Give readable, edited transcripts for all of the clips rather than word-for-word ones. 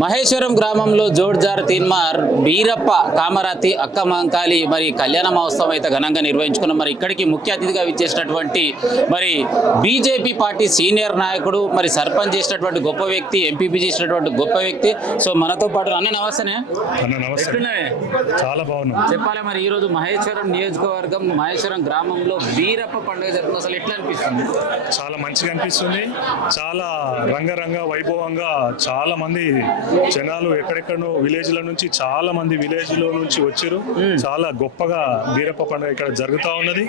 మహేశ్వరం గ్రామంలో జోడ్జార్ తీన్మార్ బీరప్ప కామరాతి అక్క మాంకాలి మరి కళ్యాణ మహోత్సవం అయితే ఘనంగా నిర్వహించుకున్నాం. మరి ఇక్కడికి ముఖ్య అతిథిగా విచ్చేసినటువంటి మరి బీజేపీ పార్టీ సీనియర్ నాయకుడు, మరి సర్పంచ్ చేసినటువంటి గొప్ప వ్యక్తి, ఎంపీపీ చేసినటువంటి గొప్ప వ్యక్తి. సో మనతో పాటు అన్న నమస్తేనే. చాలా బాగున్నాం. చెప్పాలి మరి ఈరోజు మహేశ్వరం నియోజకవర్గం మహేశ్వరం గ్రామంలో బీరప్ప పండుగ జరుగుతుంది. అసలు ఎట్లా అనిపిస్తుంది? చాలా మంచిగా అనిపిస్తుంది. చాలా రంగరంగ వైభవంగా చాలా మంది జనాలు ఎక్కడెక్కడో విలేజ్ల నుంచి చాలా మంది విలేజ్ లో నుంచి వచ్చారు. చాలా గొప్పగా బీరప్ప పండుగ ఇక్కడ జరుగుతా ఉన్నది.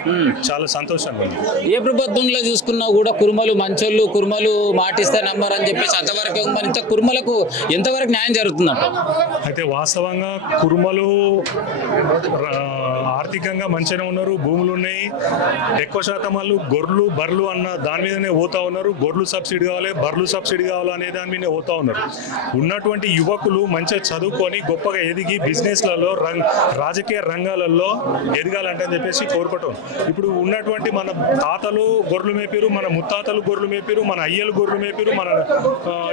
చాలా సంతోషంగా ఉంది. ఏ ప్రభుత్వంలో చూసుకున్నా కూడా కుర్మలు మంచోళ్ళు, కుర్మలు మాటిస్తే నమ్మరు అని చెప్పేసి అంతవరకు మరి ఇంత కుర్మలకు ఎంతవరకు న్యాయం జరుగుతుందంట? అయితే వాస్తవంగా కుర్మలు ఆర్థికంగా మంచిగానే ఉన్నారు, భూములు ఉన్నాయి. ఎక్కువ శాతం వాళ్ళు గొర్రెలు బర్రెలు అన్న దాని మీదనే పోతా ఉన్నారు. గొర్రెలు సబ్సిడీ కావాలి, బర్రెలు సబ్సిడీ కావాలి అనే దాని మీదనే పోతా ఉన్నారు. ఉన్నటువంటి యువకులు మంచిగా చదువుకొని గొప్పగా ఎదిగి బిజినెస్లలో రాజకీయ రంగాలలో ఎదగాలంటే అని చెప్పేసి కోరుకోవటం. ఇప్పుడు ఉన్నటువంటి మన తాతలు గొర్రెలు మేపారు, మన ముత్తాతలు గొర్రెలు మేపారు, మన అయ్యలు గొర్రెలు మేపారు. మన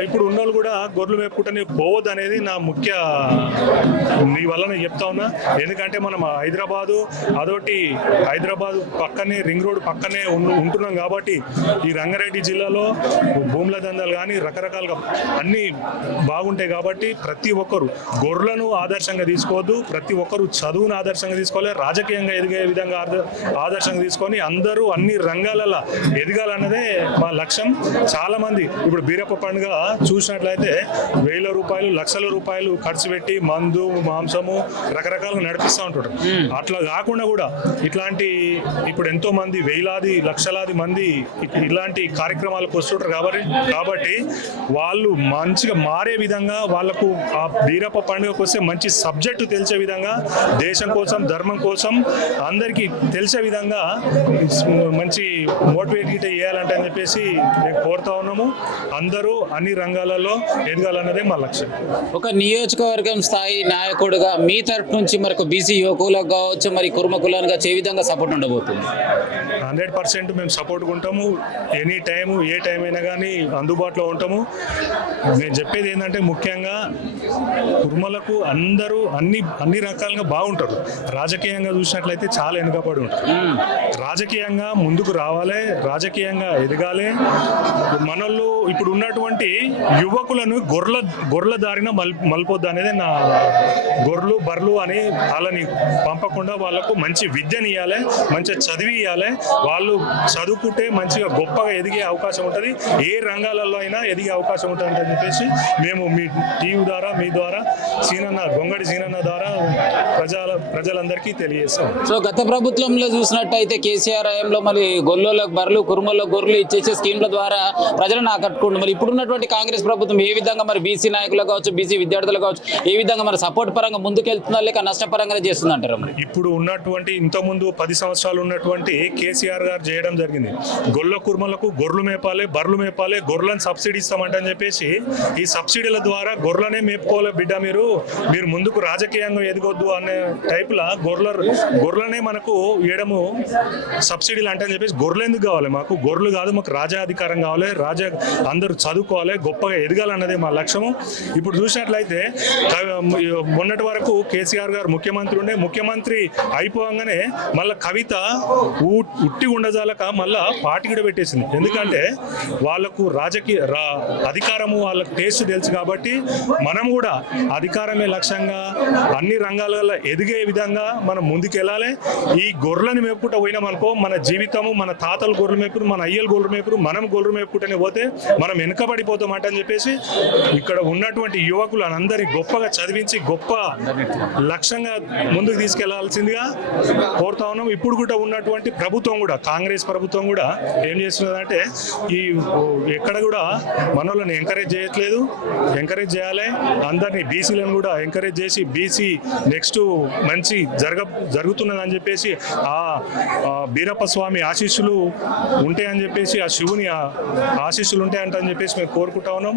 ఇప్పుడు ఉన్నోళ్ళు కూడా గొర్రెలు మేపుకుంటేనే పోవద్దు అనేది నా ముఖ్య నీ వల్ల నేను చెప్తా ఉన్నా. ఎందుకంటే మనం అదొకటి హైదరాబాద్ పక్కనే రింగ్ రోడ్ పక్కనే ఉంటున్నాం కాబట్టి ఈ రంగారెడ్డి జిల్లాలో భూముల దందాలు కానీ రకరకాలుగా అన్ని బాగుంటాయి. కాబట్టి ప్రతి ఒక్కరు గొర్రెలను ఆదర్శంగా తీసుకోవద్దు, ప్రతి ఒక్కరు చదువును ఆదర్శంగా తీసుకోవాలి, రాజకీయంగా ఎదిగే విధంగా ఆదర్శంగా తీసుకొని అందరూ అన్ని రంగాలలో ఎదగాలన్నదే మా లక్ష్యం. చాలా మంది ఇప్పుడు బీరప్ప పండుగ చూసినట్లయితే 1000 రూపాయలు, లక్షల రూపాయలు ఖర్చు పెట్టి మందు మాంసము రకరకాలుగా నడిపిస్తూ ఉంటారు. అట్లా కాకుండా కూడా ఇట్లాంటి ఇప్పుడు ఎంతో మంది వేలాది లక్షలాది మంది ఇలాంటి కార్యక్రమాలకు వస్తుంటారు. కాబట్టి వాళ్ళు మంచిగా మారే విధంగా వాళ్ళకు ఆ బీరప్ప పండుగకు వస్తే మంచి సబ్జెక్టు తెలిసే విధంగా, దేశం కోసం ధర్మం కోసం అందరికీ తెలిసే విధంగా మంచి మోటివేట్ చేయాలంటే అని చెప్పేసి మేము కోరుతా ఉన్నాము. అందరూ అన్ని రంగాలలో ఎదగాలన్నదే మా లక్ష్యం. ఒక నియోజకవర్గం స్థాయి నాయకుడుగా మీ తరఫు నుంచి మరి బీసీ యువకులకు కావచ్చు, మరి కుర్మ కులానికి ఏ విధంగా సపోర్ట్ ఉండబోతుంది? 100% మేము సపోర్ట్గా ఉంటాము. ఎనీ టైము ఏ టైం అయినా కానీ అందుబాటులో ఉంటాము. నేను చెప్పేది ఏంటంటే ముఖ్యంగా కుర్మలకు అందరూ అన్ని రకాలుగా బాగుంటారు. రాజకీయంగా చూసినట్లయితే చాలా వెనుకబడి ఉంటారు. రాజకీయంగా ముందుకు రావాలి, రాజకీయంగా ఎదగాలి. మనోళ్ళు ఇప్పుడు ఉన్నటువంటి యువకులను గొర్రెల దారిన మలిపొద్దు అనేది నా గొర్రెలు బర్రెలు అని వాళ్ళని పంపకుండా వాళ్ళకు మంచి విద్యని ఇవ్వాలి, మంచిగా చదివి ఇవ్వాలి. వాళ్ళు చదువుకుంటే మంచిగా గొప్పగా ఎదిగే అవకాశం ఉంటుంది. ఏ రంగాలలో అయినా ఎదిగే అవకాశం ఉంటుంది అని చెప్పేసి మేము మీ టీవీ ద్వారా మీ ద్వారా గొంగడి సీనన్న ద్వారా ప్రజలందరికీ తెలియజేస్తాం. సో గత ప్రభుత్వంలో చూసినట్టయితే కేసీఆర్ హయాంలో మరి గొర్రెలకు బర్రెలు, కురుమలకు గొర్రెలు ఇచ్చేసే స్కీమ్ల ద్వారా ప్రజలను ఆకట్టుకుంటు. మరి ఇప్పుడున్నటువంటి కాంగ్రెస్ ప్రభుత్వం ఏ విధంగా మరి బీసీ నాయకులు కావచ్చు, బీసీ విద్యార్థులు కావచ్చు, ఏ విధంగా మరి సపోర్ట్ పరంగా ముందుకెళ్తున్నా లేక నష్టపరంగానే చేస్తుంది అంటారు? ఇప్పుడు ఉన్నటువంటి ఇంతకుముందు 10 సంవత్సరాలు ఉన్నటువంటి కేసీఆర్ గారు చేయడం జరిగింది. గొల్ల కుర్మలకు గొర్రెలు మేపాలి, బర్రెలు మేపాలి, గొర్రెలను సబ్సిడీ ఇస్తామంటని చెప్పేసి ఈ సబ్సిడీల ద్వారా గొర్రెలనే మేపుకోవాలి బిడ్డ, మీరు ముందుకు రాజకీయంగా ఎదగొద్దు అనే టైప్లా గొర్రెలనే మనకు ఇవ్వడము సబ్సిడీలు అంటే అని చెప్పేసి. గొర్రెలు ఎందుకు కావాలి మాకు? గొర్రెలు కాదు, మాకు రాజాధికారం కావాలి, అందరూ చదువుకోవాలి, గొప్పగా ఎదగాలన్నదే మా లక్ష్యము. ఇప్పుడు చూసినట్లయితే మొన్నటి వరకు కేసీఆర్ గారు ముఖ్యమంత్రి అయిపోగానే మళ్ళీ కవిత ఉట్టి ఉండజాలక మళ్ళా పార్టీ కూడా పెట్టేసింది. ఎందుకంటే వాళ్ళకు అధికారము వాళ్ళకు టేస్ట్ తెలుసు. కాబట్టి మనం కూడా అధికారమే లక్ష్యంగా అన్ని రంగాలలో ఎదిగే విధంగా మనం ముందుకెళ్ళాలి. ఈ గొర్రెలను మేపుకుంటూ పోయినామనుకో మన జీవితము, మన తాతలు గొర్రెలు మేపురు, మన అయ్యలు గొర్రెలు మేపురు, మనం గొర్రెలు మేపుకుంటూనే పోతే మనం వెనుకబడిపోతామంట అని చెప్పేసి ఇక్కడ ఉన్నటువంటి యువకులను అందరినీ గొప్పగా చదివించి గొప్ప లక్ష్యంగా ముందుకు తీసుకెళ్లాల్సిందిగా కోరుతా ఉన్నాం. ఇప్పుడు కూడా ఉన్నటువంటి ప్రభుత్వం కూడా, కాంగ్రెస్ ప్రభుత్వం కూడా ఏం చేస్తున్నదంటే ఎక్కడ కూడా మనోళ్ళని ఎంకరేజ్ చేయట్లేదు. ఎంకరేజ్ చేయాలి, అందరినీ బీసీలను కూడా ఎంకరేజ్ చేసి బీసీ నెక్స్ట్ మంచి జరుగుతున్నదని చెప్పేసి ఆ బీరప్ప స్వామి ఆశీస్సులు ఉంటాయని చెప్పేసి, ఆ శివుని ఆశీస్సులు ఉంటాయంటని చెప్పేసి మేము కోరుకుంటా ఉన్నాం.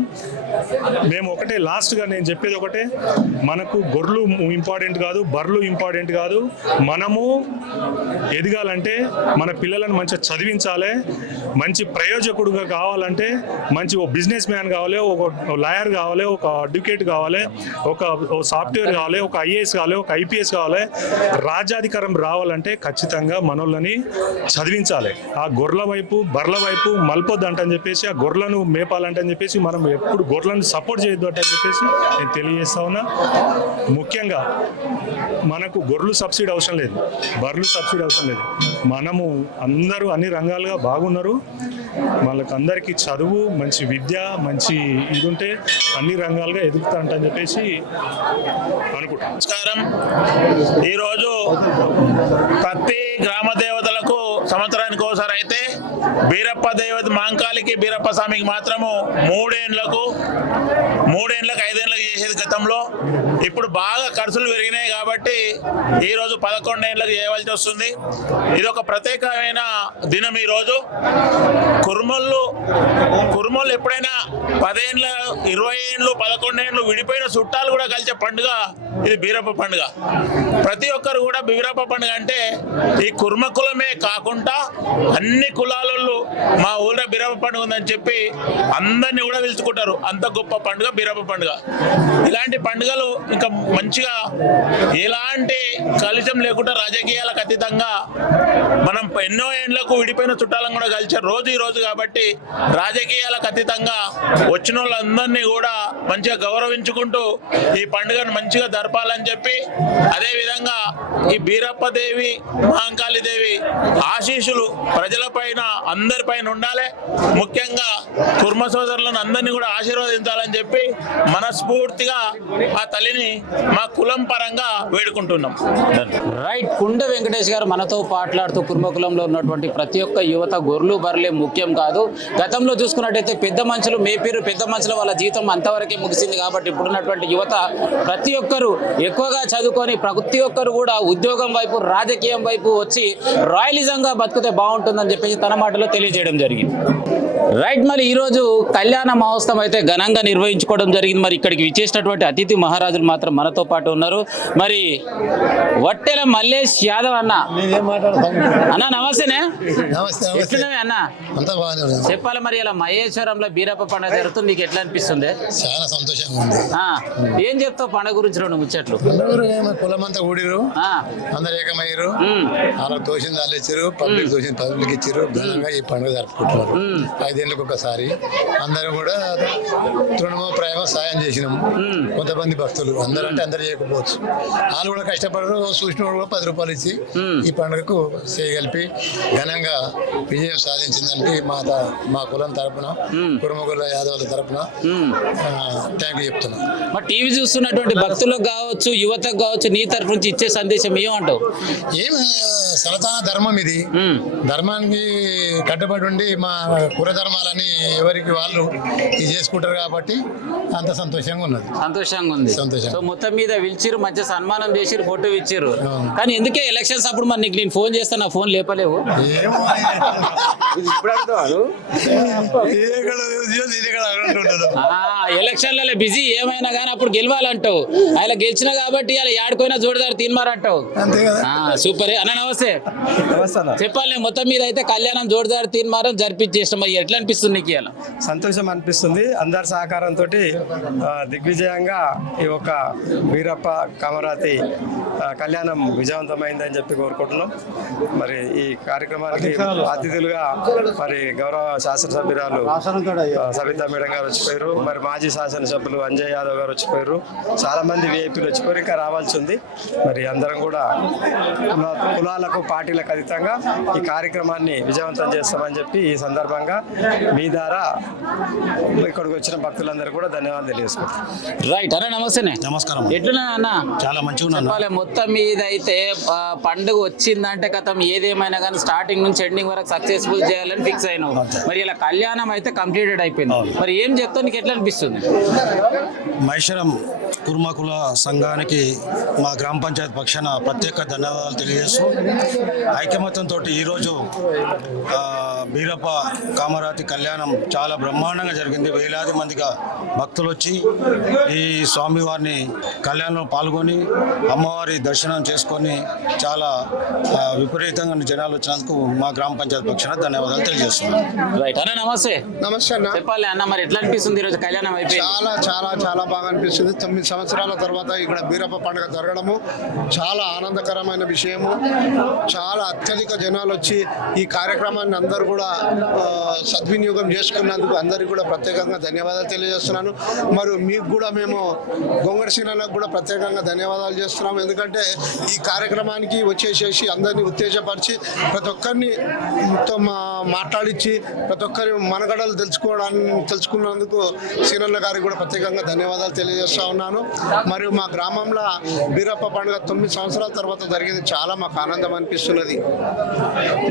మేము ఒకటే లాస్ట్గా నేను చెప్పేది ఒకటే, మనకు గొర్రెలు ఇంపార్టెంట్ కాదు, బర్రెలు ఇంపార్టెంట్ కాదు. మనము ఎదగాలంటే మన పిల్లలను మంచిగా చదివించాలి, మంచి ప్రయోజకుడుగా కావాలంటే మంచి ఓ బిజినెస్ మ్యాన్ కావాలి, ఒక లాయర్ కావాలి, ఒక అడ్వకేట్ కావాలి, ఒక సాఫ్ట్వేర్ కావాలి, ఒక ఐఏఎస్ కావాలి, ఒక ఐపీఎస్ కావాలి. రాజ్యాధికారం రావాలంటే ఖచ్చితంగా మనోళ్ళని చదివించాలి. ఆ గొర్రెల వైపు బర్రెల వైపు మలపొద్దంటని చెప్పేసి, ఆ గొర్రెలను మేపాలంటని చెప్పేసి మనం ఎప్పుడు గొర్రెలను సపోర్ట్ చేయొద్దు అంటని చెప్పేసి నేను తెలియజేస్తా ఉన్నా. ముఖ్యంగా మనకు గొర్రెలు సబ్సిడీ అవసరం లేదు, బర్రెలు సబ్సిడీ అవసరం లేదు. మనము అందరూ అన్ని రంగాలుగా బాగున్నారు. వాళ్ళకి అందరికీ చదువు, మంచి విద్య, మంచి ఇది ఉంటే అన్ని రంగాలుగా ఎదుగుతా అంటని చెప్పేసి అనుకుంటాం. నమస్కారం. ఈరోజు ప్రతి గ్రామ దేవతలకు సంవత్సరానికి ఒకసారి అయితే బీరప్ప దేవత మాంకాలికి బీరప్ప స్వామికి మాత్రము 3 ఏళ్ళకు 5 ఏళ్ళకు చేసేది గతంలో. ఇప్పుడు బాగా ఖర్చులు పెరిగినాయి కాబట్టి ఈరోజు 11 ఏళ్ళకు చేయవలసి వస్తుంది. ఇది ఒక ప్రత్యేకమైన దినం. ఈరోజు కుర్మోళ్ళు ఎప్పుడైనా 10 ఏళ్ళు 20 ఏళ్ళు 11 ఏళ్ళు విడిపోయిన చుట్టాలు కూడా కలిసే పండుగ ఇది బీరప్ప పండుగ. ప్రతి ఒక్కరు కూడా బీరప్ప పండుగ అంటే ఈ కుర్మ కులమే కాకుండా అన్ని కులాలలో మా ఊళ్ళో బీరప్ప పండుగ ఉందని చెప్పి అందరినీ కూడా పిలుచుకుంటారు. అంత గొప్ప పండుగ బీరప్ప పండుగ. ఇలాంటి పండుగలు ఇంకా మంచిగా ఎలాంటి కలుషం లేకుండా రాజకీయాలకు అతీతంగా మనం ఎన్నో ఏళ్లకు విడిపోయిన చుట్టాలను కూడా కలిసే రోజు ఈ రోజు కాబట్టి రాజకీయాలకు అతీతంగా వచ్చిన వాళ్ళందరినీ కూడా మంచిగా గౌరవించుకుంటూ ఈ పండుగను మంచిగా జరపాలని చెప్పి, అదేవిధంగా ఈ బీరప్ప దేవి మహంకాళి దేవి ఆశీస్సులు ప్రజలపైన అందరిపైన ఉండాలి. ముఖ్యంగా కుర్మ సోదరులను అందరినీ కూడా ఆశీర్వదించాలని చెప్పి మనస్ఫూర్తిగా ఆ తల్లిని మా కులం పరంగా వేడుకుంటున్నాం. రైట్. కుండ వెంకటేష్ గారు మనతో మాట్లాడుతూ కుర్మ కులంలో ఉన్నటువంటి ప్రతి ఒక్క యువత గొర్రెలు బర్రెలే ముఖ్యం కాదు. గతంలో చూసుకున్నట్టయితే పెద్ద మనుషులు మేపీరు, పెద్ద మనుషుల వాళ్ళ జీవితం అంతవరకే ముగిసింది. కాబట్టి ఇప్పుడున్నటువంటి యువత ప్రతి ఒక్కరు ఎక్కువగా చదువుకొని ప్రతి ఒక్కరు కూడా ఉద్యోగం వైపు రాజకీయం వైపు వచ్చి రాయలిజంగా బతికితే బాగుంటుందని చెప్పేసి తన మాటలో తెలియజేయడం జరిగింది. రైట్. మరి ఈరోజు కళ్యాణ మహోత్సవం అయితే ఘనంగా నిర్వహించుకోవడం జరిగింది. మరి ఇక్కడికి విచ్చేసినటువంటి అతిథి మహారాజులు మాత్రం మనతో పాటు ఉన్నారు. మరి వట్టెల మల్లేష్ యాదవ్ అన్న. అన్న నమస్తేనే. ఎట్లున్నావే అన్న? చెప్పాలి. మరి ఇలా మహేశ్వరంలో బీరప్ప పండుగ జరుగుతుంది, నీకు ఎట్లా అనిపిస్తుంది? చాలా సంతోషంగా ఉంది. ఏం చెప్తావు పండుగ గురించి? 2 ముచ్చట్లు. కులమంతా కూడిరు, అందరు ఏకమయ్యారు, వాళ్ళకి తోసింది వాళ్ళు ఇచ్చారు, పబ్లిక్ తోసింది పబ్లిక్ ఇచ్చారు. ఘనంగా ఈ పండుగ జరుపుకుంటున్నారు. 5 ఏళ్ళకి ఒకసారి అందరూ కూడా తృణమో ప్రేమ సాయం చేసినాము. కొంతమంది భక్తులు అందరూ అంటే అందరు చేయకపోవచ్చు, వాళ్ళు కూడా కష్టపడరు. చూసిన వాళ్ళు కూడా 10 రూపాయలు ఇచ్చి ఈ పండుగకు చేయగలిపి ఘనంగా విజయం సాధించిందంటే మా కులం తరపున, కురుమగుల యాదవుల తరపున థ్యాంక్ యూ చెప్తున్నాం. మరి టీవీ చూస్తున్నటువంటి భక్తులకు కావచ్చు, యువతకు కావచ్చు, నీ తరఫు నుంచి ఇచ్చే సందేశం ఏమంటావు? ఏమి సనాతన ధర్మం ఇది. ధర్మానికి కట్టుబడి ఉండి మా కులధర్మాలని ఎవరికి వాళ్ళు ఇది చేసుకుంటారు కాబట్టి అంత సంతోషంగా ఉన్నది. సంతోషంగా ఉంది. సో మొత్తం మీద పిలిచిరు, మంచి సన్మానం చేసిరు, ఫోటో ఇచ్చిరు. కానీ ఎందుకే ఎలక్షన్స్ అప్పుడు మరి నీకు నేను ఫోన్ చేస్తా, నా ఫోన్ లేపలేవు? ఎలక్షన్లలో బిజీ ఏమైనా కానీ అప్పుడు గెలవాలంటావు. ఆయన గెలిచినా కాబట్టి అలా ఏడుకోయినా జోడిదారు తీన్మారంటావు. సూపర్ అన్న. నమస్తే. చెప్పాలి. మొత్తం మీద అయితే కళ్యాణం జోడిదారు తీన్మారం జరిపించేస్తాం. మరి ఎట్లా అనిపిస్తుంది నీకు? ఇలా సంతోషం అనిపిస్తుంది. అందరి సహకారంతో దిగ్విజయంగా ఈ యొక్క బీరప్ప కామరాతి కళ్యాణం విజయవంతమైందని చెప్పి కోరుకుంటున్నాం. మరి ఈ కార్యక్రమానికి అతిథులుగా మరి గౌరవ శాసనసభ్యురాలు సబితా మేడం గారు వచ్చిపోయారు. మరి మాజీ శాసనసభ్యులు అంజయ్ యాదవ్ గారు వచ్చిపోయారు. చాలా మంది విఐపీలు వచ్చిపోయారు, ఇంకా రావాల్సి ఉంది. మరి అందరం కూడా కులాలకు పార్టీలకు అతీతంగా ఈ కార్యక్రమాన్ని విజయవంతం చేస్తామని చెప్పి ఈ సందర్భంగా మీ ద్వారా ఇక్కడికి వచ్చిన భక్తులందరూ కూడా ధన్యవాదాలు తెలియజేసుకుంటాం. రైట్ అన్న. నమస్తేనే. నమస్కారం. ఎట్లున్నా అన్న? చాలా మంచిగా చెప్పాలి. మొత్తం మీద అయితే పండుగ వచ్చిందంటే కథం ఏదేమైనా కానీ స్టార్టింగ్ నుంచి ఎండింగ్ వరకు సక్సెస్ఫుల్ చేయాలని ఫిక్స్ అయినావు. మరి ఇలా కళ్యాణం అయితే కంప్లీటెడ్ అయిపోయింది. మరి ఏం చెప్తావు? నీకు ఎట్లా అనిపిస్తుంది? మహేశ్వరం కుర్మకుల సంఘానికి మా గ్రామ పంచాయతీ పక్షాన ప్రత్యేక ధన్యవాదాలు తెలియజేస్తూ ఐకమత్యంతో ఈరోజు బీరప్ప కామరాతి కళ్యాణం చాలా బ్రహ్మాండంగా జరిగింది. వేలాది మందిగా భక్తులు వచ్చి ఈ స్వామివారిని కళ్యాణంలో పాల్గొని అమ్మవారి దర్శనం చేసుకొని చాలా విపరీతంగా జనాలు వచ్చినందుకు మా గ్రామ పంచాయతీ పక్షాన ధన్యవాదాలు తెలియజేస్తున్నాను. రైట్ అన్న, నమస్తే. నమస్తే అన్న. చెప్పాలి అన్న, మరి ఎట్లా అనిపిస్తుంది ఈరోజు కళ్యాణం అయిపోయింది? చాలా చాలా చాలా బాగా అనిపిస్తుంది. 9 సంవత్సరాల తర్వాత ఇక్కడ బీరప్ప పండుగ జరగడము చాలా ఆనందకరమైన విషయము. చాలా అత్యధిక జనాలు వచ్చి ఈ కార్యక్రమాన్ని అందరూ కూడా సద్వినియోగం చేసుకున్నందుకు అందరికీ కూడా ప్రత్యేకంగా ధన్యవాదాలు తెలియజేస్తున్నాను. మరి మీకు కూడా మేము గొంగడి సీనన్నకు కూడా ప్రత్యేకంగా ధన్యవాదాలు చేస్తున్నాము. ఎందుకంటే ఈ కార్యక్రమానికి వచ్చేసేసి అందరినీ ఉత్తేజపరిచి ప్రతి ఒక్కరిని మాట్లాడించి ప్రతి ఒక్కరి మనగడలు తెలుసుకున్నందుకు సీనన్న గారికి కూడా ప్రత్యేకంగా ధన్యవాదాలు తెలియజేస్తా ఉన్నాను. మరియు మా గ్రామంలో బీరప్ప పండుగ 9 సంవత్సరాల తర్వాత జరిగింది. చాలా మాకు ఆనందం అనిపిస్తున్నది.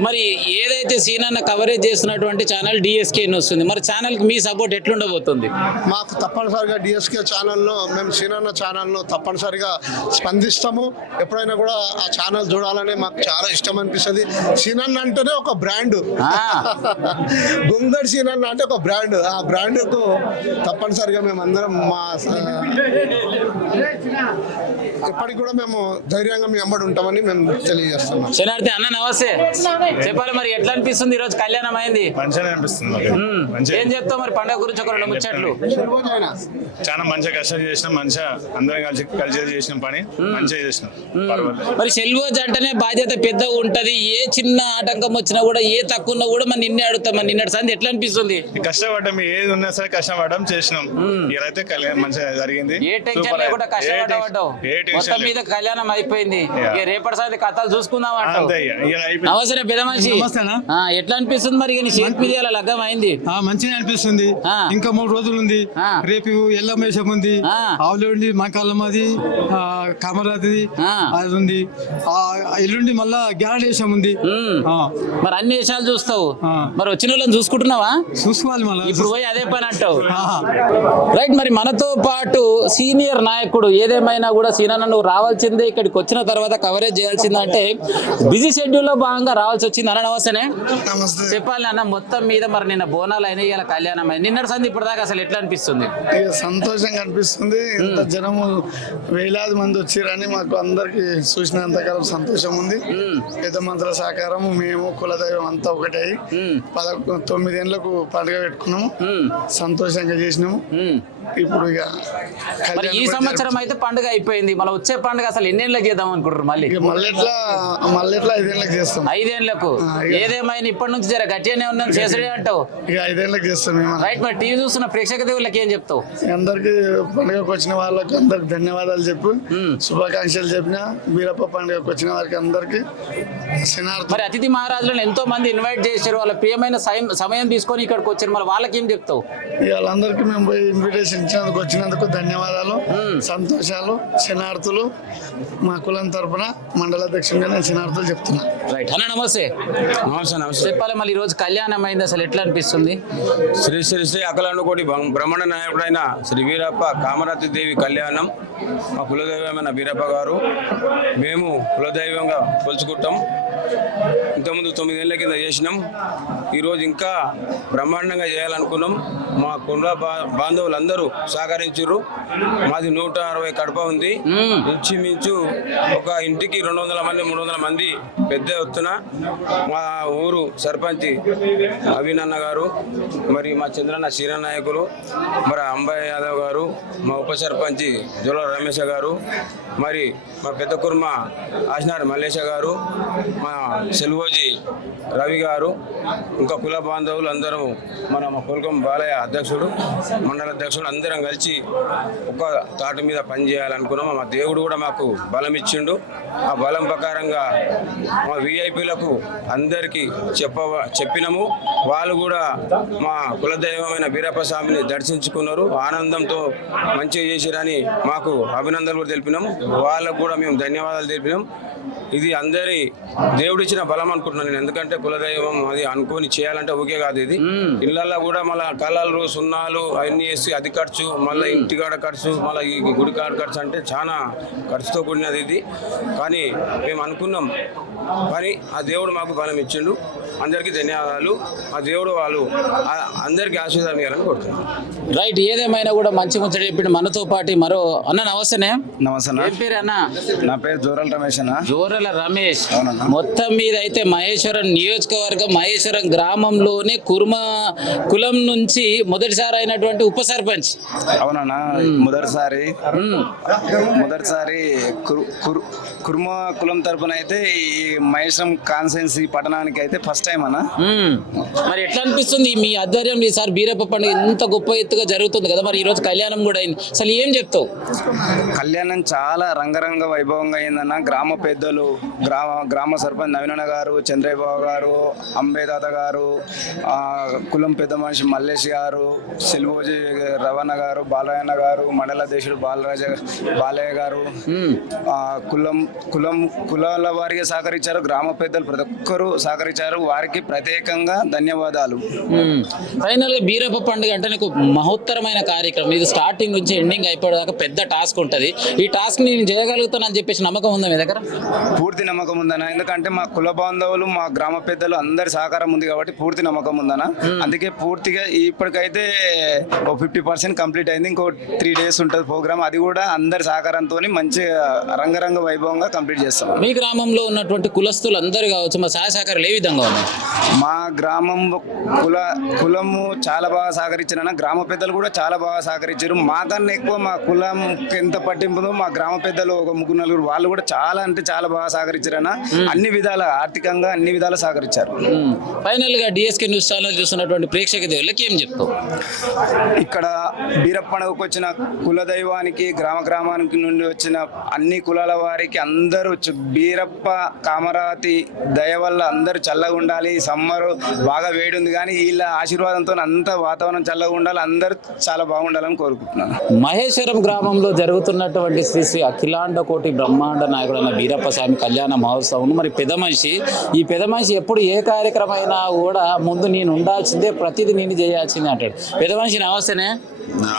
మరి ఏదైతే సీనన్న కవరేజ్ చేస్తున్నటువంటి ఛానల్ డిఎస్కే వస్తుంది, మరి ఛానల్కి మీ సపోర్ట్ ఎట్లుండబోతుంది? మాకు తప్పనిసరిగా డిఎస్కే ఛానల్లో మేము సీనన్న ఛానల్లో తప్పనిసరిగా స్పందిస్తాము. ఎప్పుడైనా కూడా ఆ ఛానల్ చూడాలని మాకు చాలా ఇష్టం అనిపిస్తుంది. సీనన్న అంటేనే ఒక బ్రాండ్, గొంగడి సీనన్న అంటే ఒక బ్రాండ్. ఆ బ్రాండ్కు తప్పనిసరిగా మేము అందరం ఎప్పటికి కూడా మేము ధైర్యంగా మీ అమ్మడి ఉంటామని మేము తెలియజేస్తున్నాం. శనార్థి అన్న నమస్తే. చెప్పాలి, మరి ఎట్లా అనిపిస్తుంది ఈరోజు కళ్యాణం అయింది? మంచిగా అనిపిస్తుంది. ఏం చెప్తావు మరి పండుగ గురించి ఒక 2 ముచ్చట్లు? చాలా మంచిగా కష్టం చేసినాం, మంచిగా అందరం కలిసి చేసిన పని మంచిగా చేసినాం. మరి సెల్వోజ్ అంటేనే బాధ్యత పెద్దగా ఉంటది. ఏ చిన్న ఆటంకం వచ్చినా కూడా, ఏ తక్కువ ఉన్నా కూడా మనం నిన్నే అడుగుతాం. మరి నిన్నటి సంది ఎట్లా అనిపిస్తుంది? కష్టపడ్డాం, ఏది ఉన్నా సరే కష్టపడ్డాం, చేసినాం. ఇదైతే కళ్యాణం మంచిగా జరిగింది. ఏ టెన్షన్ లేకుండా కష్టపడ్డావు. మొత్తం మీద కళ్యాణం అయిపోయింది. రేపటి సారి కథలు చూసుకుందాం అంటావు. అవసరం పెద్ద మనిషి. ఎట్లా అనిపిస్తుంది మరి? షేక్ మీద లగ్గం అయింది, మంచిగా అనిపిస్తుంది. ఇంకా 3 రోజులు ఉంది. రేపు ఎల్లమేషం ఉంది, ఆవులేండి మంకాలమ్మది, కామరాది అది ఉంది. ఎల్లుండి మళ్ళా గ్యారడేశం ఉంది. మరి అన్ని దేశాలు చూస్తావు, మరి వచ్చిన వాళ్ళని చూసుకుంటున్నావా? చూసుకోవాలి మళ్ళీ. ఇప్పుడు పోయి అదే పని అంటావు. రైట్. మరి మనతో పాటు సీనియర్ నాయకుడు, ఏదేమైనా కూడా సీనన్న నువ్వు రావాల్సిందే, ఇక్కడికి వచ్చిన తర్వాత కవరేజ్ చేయాల్సిందంటే బిజీ షెడ్యూల్ లో భాగంగా రావాల్సి వచ్చింది. అన్న నమస్తేనే. చెప్పాలి అన్న, మొత్తం మీద మరి నిన్న బోనాలు అయినాయి, ఇలా కళ్యాణం అయింది. నిన్నటి సంది ఇప్పుడు దాకా అసలు ఎట్లా అనిపిస్తుంది? సంతోషంగా అనిపిస్తుంది. ఇంత జనము వేలాది మంది వచ్చిరని మాకు అందరికి చూసినంతకాలం సంతోషం ఉంది. పెద్ద మంత్రుల సహకారం, మేము కులదైవం అంతా ఒకటై 9 ఏళ్లకు పండుగ పెట్టుకున్నాము, సంతోషంగా చేసినాము. ఇప్పుడు ఇక మరి ఈ సంవత్సరం అయితే పండుగ అయిపోయింది, మళ్ళీ వచ్చే పండుగ అసలు ఎన్నేళ్ళకి చేద్దాం అనుకుంటారు? మళ్ళీ మళ్ళీ 5 ఏళ్ళకి చేస్తాం. 5 ఏళ్లకు ఏదేమైనా ఇప్పటి నుంచి జర గట్టిగానే ఉన్నాం చేసుడే అంటావు. ఇక 5 ఏళ్ళకి చేస్తాం. రైట్. మరి టీవీ చూస్తున్న ప్రేక్షక దేవుళ్ళకి ఏం చెప్తావు? అందరికి పండుగకు వచ్చిన వాళ్ళకి అందరికి ధన్యవాదాలు చెప్పు, శుభాకాంక్షలు చెప్పిన. బీరప్ప పండుగకు వచ్చిన వారికి అందరికి మరి అతిథి మహారాజులను ఎంతో మంది ఇన్వైట్ చేశారు, వాళ్ళ ప్రియమైన సమయం తీసుకొని ఇక్కడికి వచ్చారు, మరి వాళ్ళకి ఏం చెప్తావు? వాళ్ళందరికీ మేము పోయి ఇన్విటేషన్ ఇచ్చినందుకు వచ్చినందుకు ధన్యవాదాలు, సంతోషాలు, శనార్థులు. మా కులం తరపున మండల అధ్యక్షుడిగా నేను శనార్థులు చెప్తున్నా. రైట్ అన్న నమస్తే. నమస్తే. చెప్పాలి, మళ్ళీ ఈ రోజు కళ్యాణం అయింది, అసలు ఎట్లా అనిపిస్తుంది? శ్రీ శ్రీ శ్రీ అఖలాండకోటి బ్రహ్మాండ నాయకుడైన శ్రీ వీరప్ప కామరాతి దేవి కళ్యాణం మా కులదైవమైన వీరప్ప గారు, మేము కులదైవంగా కొలుచుకుంటాం. ఇంతకుముందు 9 ఏళ్ల కింద చేసినాం. ఈరోజు ఇంకా బ్రహ్మాండంగా చేయాలనుకున్నాం. మా కుల బాంధవులందరూ సహకరించారు. మాది 160 కడప ఉంది. ఇంచుమించు ఒక ఇంటికి 200 మంది 300 మంది పెద్ద ఎత్తున. మా ఊరు సర్పంచ్ అభినన్న గారు, మరి మా చంద్రన్న శ్రీర నాయకులు, మరి అంబయ్య యాదవ్ గారు, మా ఉప సర్పంచ్ జోల రమేష్ గారు, మరి మా పెద్ద కుర్మ ఆశనాడు మల్లేశ గారు, మా సెల్వోజీ రవి గారు, ఇంకా కుల బాంధవులు అందరూ, మా కోల్కం బాలయ్య అధ్యక్షుడు, మండల అధ్యక్షుడు, అందరం కలిసి ఒక తాటి మీద పనిచేయాలనుకున్నాం. మా దేవుడు కూడా మాకు బలం ఇచ్చిండు. ఆ బలం ప్రకారంగా మా విఐపీలకు అందరికీ చెప్పినాము. వాళ్ళు కూడా మా కులదైవమైన వీరప్ప స్వామిని దర్శించుకున్నారు. ఆనందంతో మంచిగా చేసిరని మాకు అభినందనలు కూడా తెలిపినాం. వాళ్ళకు కూడా మేము ధన్యవాదాలు తెలిపినాం. ఇది అందరి దేవుడిచ్చిన బలం అనుకుంటున్నాను నేను. ఎందుకంటే కులదైవం అది అనుకొని చేయాలంటే ఊకే కాదు. ఇది ఇళ్ళల్లో కూడా మళ్ళీ కళలు సున్నాలు అవన్నీ వేసి అది ఖర్చు, మళ్ళీ ఇంటికాడ ఖర్చు, మళ్ళీ ఈ గుడికాడ ఖర్చు, అంటే చాలా ఖర్చుతో కూడినది ఇది. కానీ మేము అనుకున్నాం, కానీ ఆ దేవుడు మాకు బలం ఇచ్చిండు. అందరికీ ధన్యవాదాలు. ఆ దేవుడు వాళ్ళు అందరికీ ఆశీర్వాదం ఇవ్వాలని కోరుతున్నాను. రైట్, ఏదేమైనా కూడా మంచి ముచ్చట చెప్పిన మనతో పాటు మరో అన్న నమస్తేనే. నమస్తే ఏం పేరు అన్న? నా పేరు జోరల్ రమేష్ అన్న. జోరల రమేష్. మొత్తం మీద అయితే మహేశ్వరం నియోజకవర్గం మహేశ్వరం గ్రామంలోనే కుర్మ కులం నుంచి మొదటిసారి అయినటువంటి ఉప సర్పంచ్. అవునన్నా, మొదటిసారి కుర్మ కులం తరపున అయితే ఈ మహేశ్వరం కాన్స్టిట్యున్సీ పట్టణానికి అయితే ఫస్ట్ టైం అన్న. మరి ఎట్లా అనిపిస్తుంది మీ ఆధ్వర్యంలో ఈసారి బీరప్ప పండుగ ఇంత గొప్ప ఎత్తుగా జరుగుతుంది కదా, మరి ఈ రోజు కళ్యాణం కూడా అయింది, అసలు ఏం చెప్తావు? కళ్యాణం చాలా రంగరంగ వైభవంగా అయిందన్న. గ్రామ పెద్దలు, గ్రామ సర్పంచ్ నవీనన్న గారు, చంద్రబాబు గారు, అంబేదాత గారు, కులం పెద్ద మనిషి మల్లేష్ గారు, సెల్వోజీ రవణ గారు, బాలయ్యన్న గారు, మండల అధ్యక్షుడు బాలయ్య గారు, కులాల వారికి సహకరించారు. గ్రామ పెద్దలు ప్రతి ఒక్కరూ సహకరించారు. వారికి ప్రత్యేకంగా ధన్యవాదాలు. ఫైనల్ గా బీరప్ప పండుగ అంటే నీకు మహోత్తరమైన కార్యక్రమం. ఇది స్టార్టింగ్ నుంచి ఎండింగ్ అయిపోయేదాకా పెద్ద టాస్క్ ఉంటుంది. ఈ టాస్క్ నేను చేయగలుగుతానని చెప్పేసి నమ్మకం ఉందా మీ దగ్గర? పూర్తి నమ్మకం ఉందన్న. ఎందుకంటే మా కుల బాంధవులు, మా గ్రామ పెద్దలు అందరి సహకారం ఉంది కాబట్టి పూర్తి నమ్మకం ఉందన్న. అందుకే పూర్తిగా ఇప్పటికైతే 50% కంప్లీట్ అయింది. ఇంకో 3 days ఉంటుంది ప్రోగ్రామ్. అది కూడా అందరి సహకారంతో మంచి రంగరంగ వైభవంగా కంప్లీట్ చేస్తాం. మీ గ్రామంలో ఉన్నటువంటి కులస్తులు అందరూ కావచ్చు, మా సహాయ సహకారాలు ఏ విధంగా ఉన్నాయి? మా గ్రామంలో కులము చాలా బాగా సహకరించారన్న. గ్రామ పెద్దలు కూడా చాలా బాగా సహకరించారు. మాకన్నా ఎక్కువ మా కులం ఎంత పట్టింపుదో మా గ్రామ పెద్దలు ఒక 3-4 వాళ్ళు కూడా చాలా అంటే చాలా బాగా సహకరించారన్న. అన్ని విధాల ఆర్థికంగా అన్ని విధాలు సహకరించారు. ఫైనల్ గా డిఎస్కే న్యూస్ ఛానల్ చూస్తున్నటువంటి ప్రేక్షక దేవుళ్ళకి ఏం చెప్తావు? ఇక్కడ బీరప్ప పండుగకు వచ్చిన కుల దైవానికి, గ్రామానికి నుండి వచ్చిన అన్ని కులాల వారికి అందరూ బీరప్ప కామరాతి దయ వల్ల అందరూ చల్లగా ఉండాలి. సమ్మర్ బాగా వేడి ఉంది కానీ వీళ్ళ ఆశీర్వాదంతో అంత వాతావరణం చల్లగా ఉండాలి. అందరూ చాలా బాగుండాలని కోరుకుంటున్నాను. మహేశ్వరం గ్రామంలో జరుగుతున్నటువంటి శ్రీ శ్రీ అఖిలాండ కోటి బ్రహ్మాండ నాయకుడైన బీరప్ప స్వామి కళ్యాణ మహోత్సవం. మరి పెద్ద మనిషి, ఈ పెద్ద మనిషి ఎప్పుడు ఏ కార్యక్రమం అయినా కూడా ముందు నేను ఉండాల్సిందే, ప్రతిదీ నేను చేయాల్సిందే అంటాడు. పెద్ద మనిషి నమస్తేనే.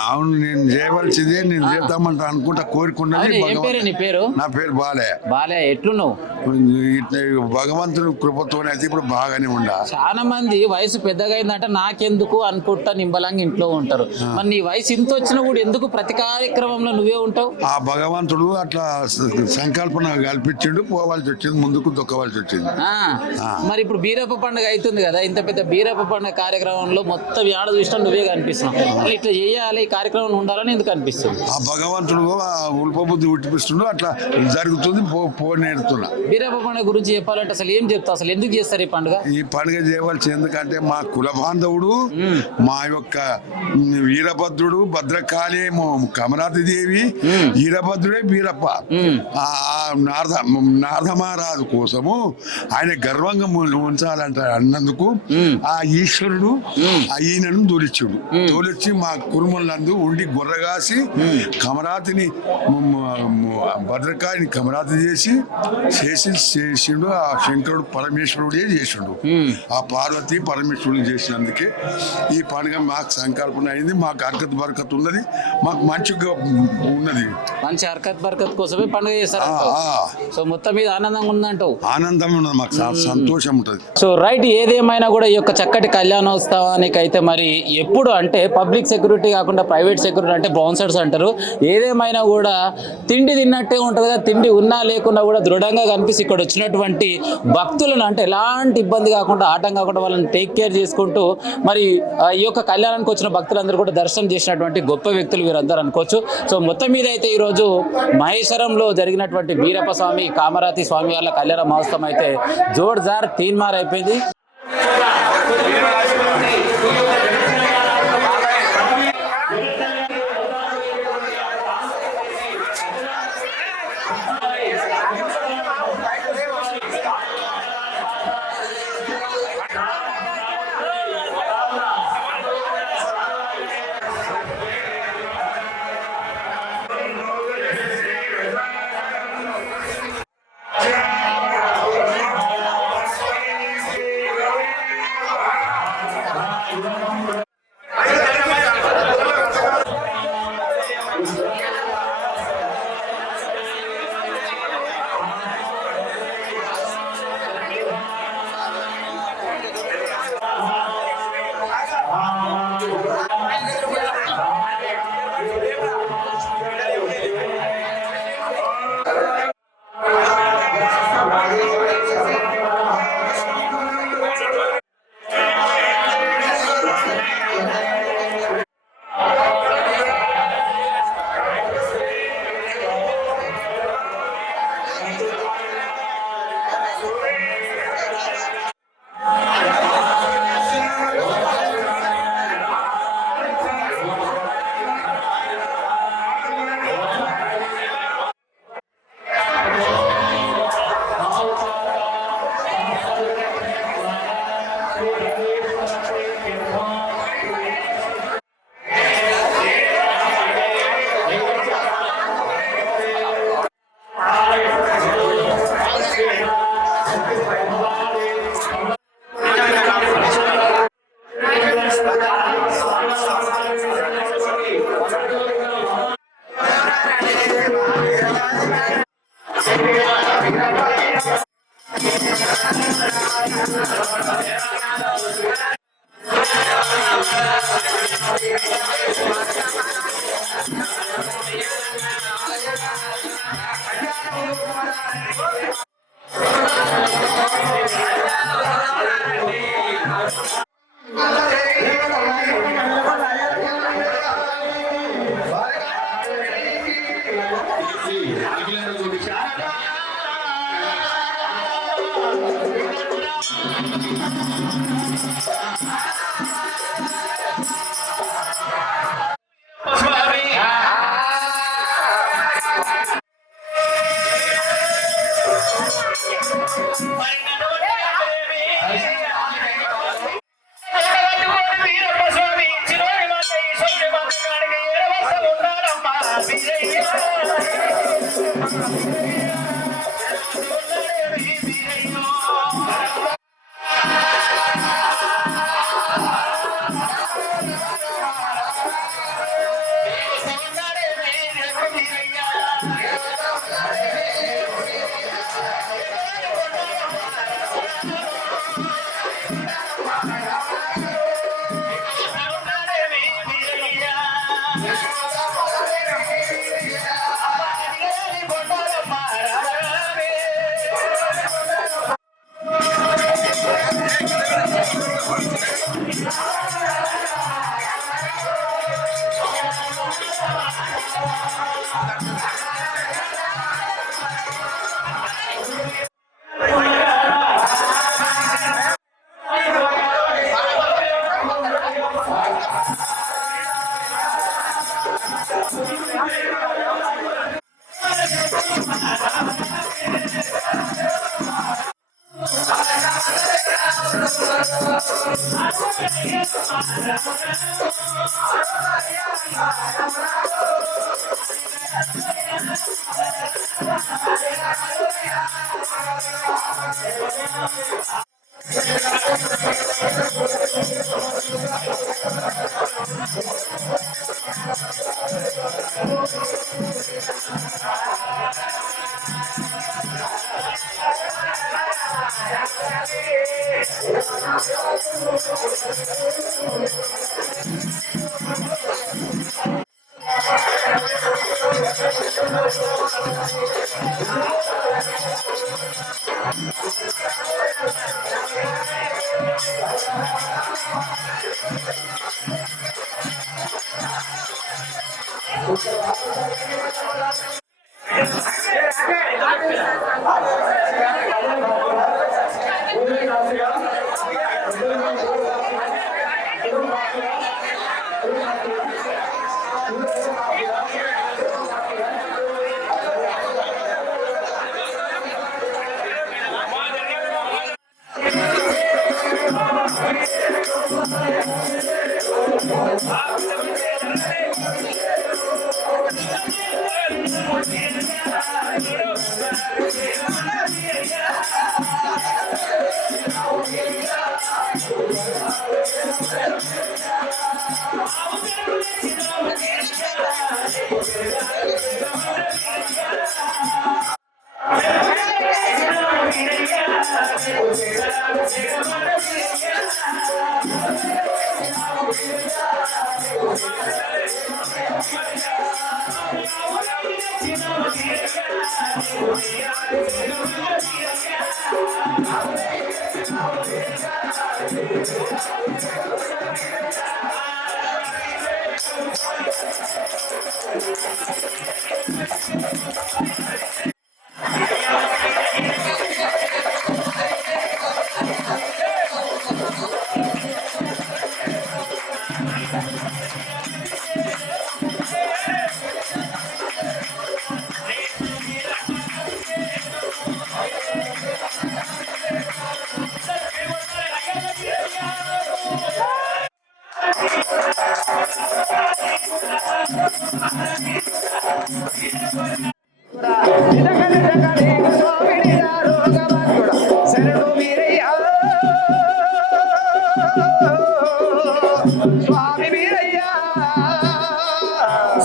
అవును, నేను చేయవలసిందే, నేను చేద్దామంట అనుకుంటా కోరుకున్నది. ఏం పేరు నీ పేరు? నా పేరు బాలే. బాలే, ఎట్లున్నావు? భగవంతుని కృపతోనే అయితే ఇప్పుడు బాగానే ఉండా. చాలా మంది వయసు పెద్దగా అయిందంటే నాకెందుకు అనుకుంటా నింబలంగా ఇంట్లో ఉంటారు. మరి నీ వయసు ఇంత వచ్చినా కూడా ఎందుకు ప్రతి కార్యక్రమంలో నువ్వే ఉంటావు? ఆ భగవంతుడు అట్లా సంకల్పన కల్పించిండు, పోవాల్సి వచ్చింది, ముందుకు దొక్కవలసి వచ్చింది. మరి ఇప్పుడు బీరప్ప పండుగ అవుతుంది కదా, ఇంత పెద్ద బీరప్ప పండుగ కార్యక్రమంలో మొత్తం ఏడ చూసినా నువ్వే కనిపిస్తున్నావు. ఇట్లా చేయాలి, ఈ కార్యక్రమం ఉండాలని ఎందుకు అనిపిస్తుంది? ఆ భగవంతుడు ఉల్పబుద్ధి ఉట్టిపిస్తుండు, అట్లా జరుగుతుంది. నేర్తున్నా. బీరప్ప పండుగ గురించి చెప్పాలంటే అసలు ఏం చెప్తావు? అసలు ఎందుకు చేస్తారు ఈ పండుగ? ఈ పండుగ చేయవలసి ఎందుకంటే మా కుల బాంధవుడు, మా యొక్క వీరభద్రుడు, భద్రకాళి, కమరాతి దేవి, వీరభద్రుడే బీరప్ప. నారదమహారాజు కోసము ఆయన గర్వంగా ఉంచాలంట అన్నందుకు ఆ ఈశ్వరుడు ఈయనను తోలిచ్చి మా కురుములందు ఉండి గొర్రగాసి కమరాతిని, భద్రకాళిని కమరాతి చేసిండు. ఆ శంకరుడు పరమేశ్వరుడే చేసిండు. ఆ పార్వతి పరమేశ్వరుడు చేసినందుకే ఈ పండుగ మాకు సంకల్పన అయింది. మాకు హర్కత్ బర్కత్ ఉన్నది, మాకు మంచిగా ఉన్నది. మంచి హర్కత్ బర్కత్ కోసమే పండుగ చేస్తారు. సో మొత్తం మీద ఆనందంగా ఉందంటావు? ఆనందం ఉన్నది, మాకు సంతోషం ఉంటుంది. సో రైట్, ఏదేమైనా కూడా ఈ యొక్క చక్కటి కళ్యాణోత్సవానికి అయితే మరి ఎప్పుడు అంటే పబ్లిక్ సెక్యూరిటీ కాకుండా ప్రైవేట్ సెక్యూరిటీ అంటే బౌన్సర్స్ అంటారు. ఏదేమైనా కూడా తిండి తిన్నట్టే ఉంటుంది కదా, తిండి ఉన్నా లేకున్నా కూడా దృఢంగా కనిపిస్తే ఇక్కడ వచ్చినటువంటి భక్తులను అంటే ఎలాంటి ఇబ్బంది కాకుండా, ఆటం కాకుండా వాళ్ళని టేక్ కేర్ చేసుకుంటూ మరి ఈ యొక్క కళ్యాణానికి వచ్చిన భక్తులందరూ కూడా దర్శనం చేసినటువంటి గొప్ప వ్యక్తులు వీరందరూ అనుకోవచ్చు. సో మొత్తం మీద అయితే ఈరోజు మహేశ్వరంలో జరిగినటువంటి బీరప్ప స్వామి కామరాతి స్వామి వాళ్ళ కళ్యాణ మహోత్సవం అయితే జోర్దార్ తీన్మార్ అయిపోయింది.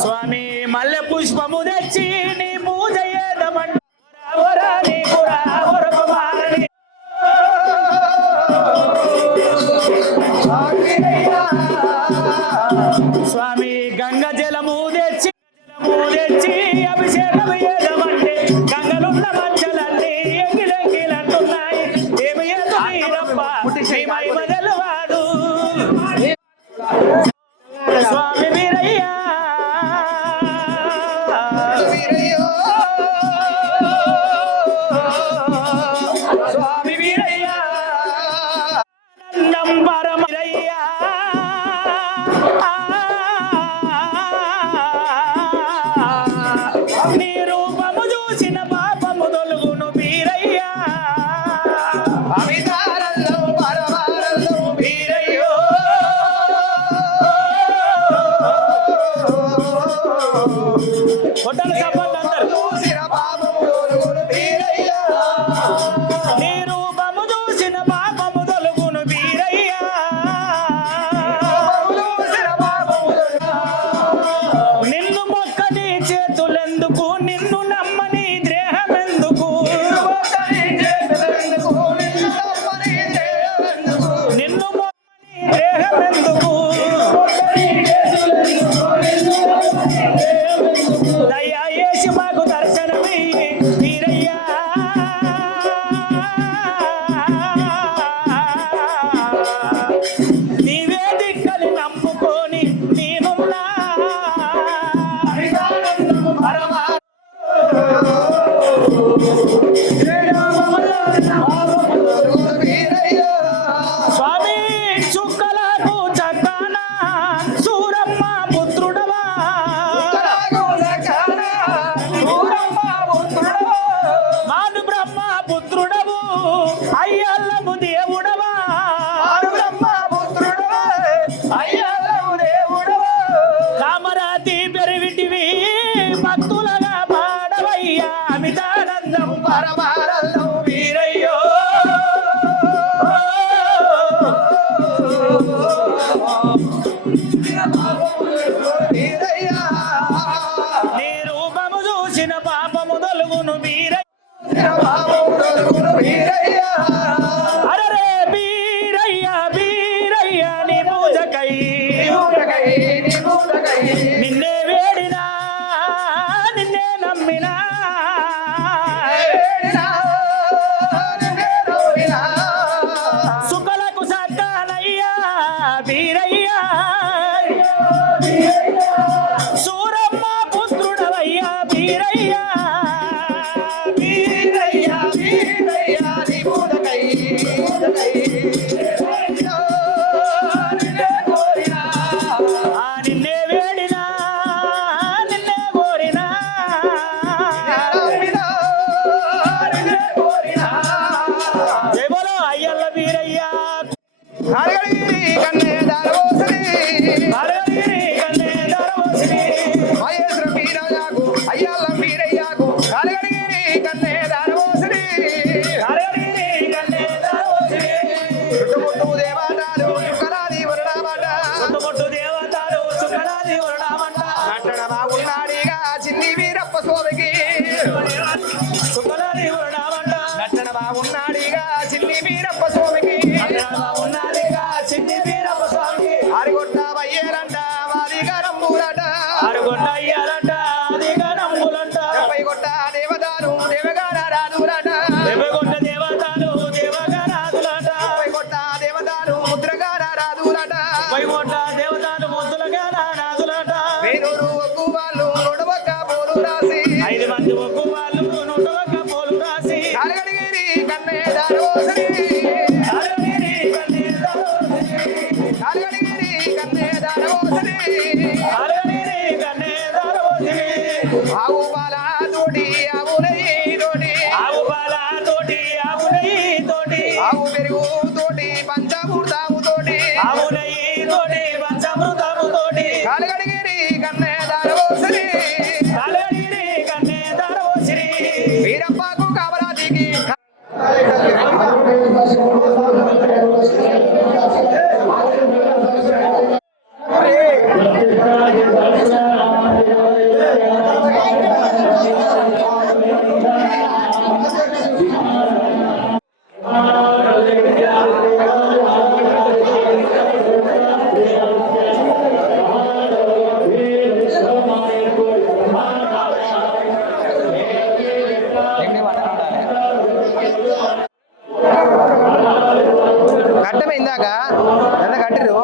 స్వామి మల్లె పుష్పము తెచ్చి నీ పూజ స్వామి గంగ జలము తెచ్చి అభిషేకం ఏదమంటే గంగలున్న మధ్యలన్నీ ఎంగిలంగిలంటున్నాయి ఏమి ఏదో శ్రీ మహిమ తెలవా పరమరయ్యా నీ రూపము చూసిన పాపము తొలుగును బీరయ్యా అమితానందం పరమానందం బీరయ్యో కొట్టాలి చప్పట్లు అందరూ చూసిన పాపము తొలుగును బీరయ్యా నీ రూపము చూసిన పాపము తొలుగును బీరయ్యా నిన్ను మొక్కని చేతులెందుకు నిన్ను నమ్మని దేహమెందుకు నిన్ను మొక్కని దేహమెందుకు దయా యేసు మాకు దర్శనమియ్యి వీరయ్యా నీవే దిక్కని నమ్ముకొని నేనున్నా స్వామి చుక్కలకు చక్కన సూరమ్మ పుత్రుడవా మాను బ్రహ్మ పుత్రుడవు అయ్యల్లము దేవుడవా కామరాతి పెరివిటివి భక్తులగా పాడవయ్యా అమితానందం పరమానందం వీరయ్యో నీ రూపము చూసిన పాపము తొలుగును వీరయ్యా అరరే బీరయ్యా బీరయ్యా నీ పూజకై నిన్నే వేడినా నిన్నే నమ్మినా సుఖలకు సత్తానయ్యా బీరయ్యా సూరమ్మ పుత్రుడవయ్యా బీరయ్యా బీరయ్యా బీరయ్యా నీ పూజకై నిన్నే వేడినా నిన్నే కోరినా జై బోలో అయ్యల్ల బీరయ్యా హరగడి కన్నే దారవోసరి హరగడి కన్నే దారవోసరి మహేశ్వర బీరయ్యాకు అయ్యల్ల బీరయ్యాకు హరగడి కన్నే దారవోసరి హరగడి కన్నే దారవోసరి చుట్టుముట్టు దేవతాలు సుకరాది వరడామట చుట్టుముట్టు దేవతాలు సుకరాది వరడామట నట్టడ బాగున్నాడిగా చిన్ని వీరప్ప స్వామికి సుకరాది వరడామట నట్టడ బాగున్నాడిగా చిన్ని వీరప్ప స్వామికి బాగున్నాడిగా చిన్ని వీరప్ప స్వామికి అరిగొట్ట వయ్యేరంట వాదిగా నమ్మురట అరిగొట్ట అయ్యారంట వాదిగా నమ్ములంట పైగొట్ట దేవతాలు దేవగాన రాదురట దేవగొట్ట దేవతాలు దేవగా రాదులట పైగొట్ట దేవతాలు ముద్రగాన రాదురట పైగొట్ట దేవతాలు ముద్రగా రాదులట వేరూరు ఒగ్గు వాళ్ళు నొడవక్క పోలు రాసి 5 మంది ఒగ్గు వాళ్ళు నొడవక్క పోలు రాసి అరగడిగిరి కన్నే దారవోసరి అరగడిగిరి కన్నే దారవోసరి అరగడిగిరి కన్నే దారవోసరి అరగడిగిరి కన్నే దారవోసరి ఆవు పాల తోటి ఆవు నెయ్యి తోటి ఆవు పాల తోటి ఆవు నెయ్యి తోటి ఆవు పెరుగు తోటి పంచామృతము తోటి ఆవు నెయ్యి తోటి పంచామృతము తోటి అరగడిగిరి కన్నే దారవోసరి అరగడిగిరి కన్నే దారవోసరి వీరప్పకు కామరాతికి కట్టమే ఇందాక ఎంత కట్టిరు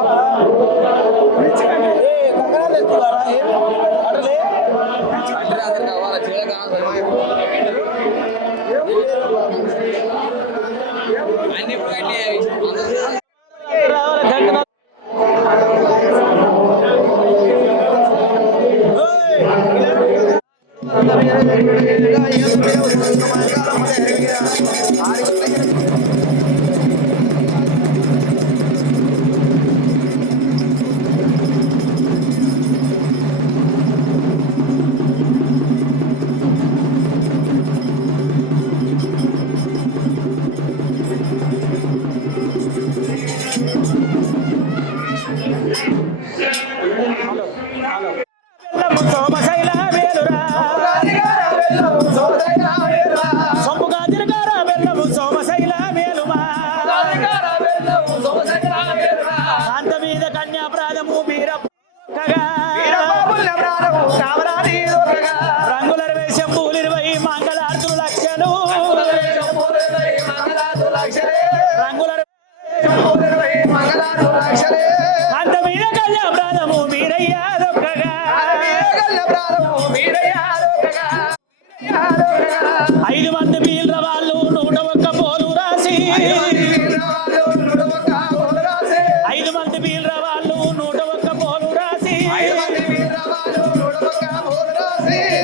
మంది వీళ్ళ వాళ్ళు 101 పోలు రాసి